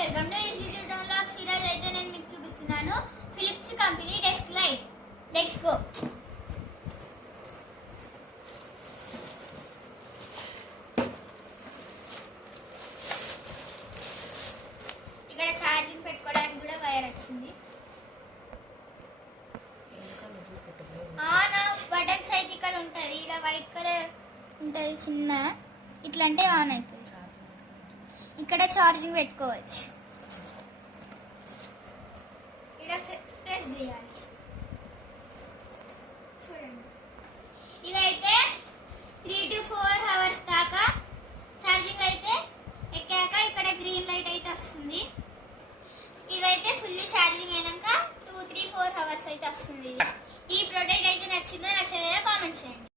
Welcome to institute of lax. ఈరోజు అయితే నేను మీకు చూపిస్తున్నాను Philips company desk light. Let's go. ఇక్కడ ఛార్జింగ్ పెట్టుకోవడానికి కూడా వైర్ వచ్చింది. నా బటన్స్ అయితే ఇక్కడ ఉంటుంది. ఇక్కడ వైట్ కలర్ ఉంటుంది చిన్న, ఇట్లా అంటే ఆన్ అవుతుంది. ఇక్కడ ఛార్జింగ్ పెట్టుకోవచ్చు. ఇక్కడ ప్రెస్ చేయాలి. చూడండి, ఇదైతే 3 to 4 అవర్స్ దాకా ఛార్జింగ్ అయితే ఎక్కాక ఇక్కడ గ్రీన్ లైట్ అయితే వస్తుంది. ఇదైతే ఫుల్ ఛార్జింగ్ అయినాక 2, 3, 4 అవర్స్ అయితే వస్తుంది. ఈ ప్రోడక్ట్ అయితే నచ్చిందో నచ్చలేదో కామెంట్ చేయండి.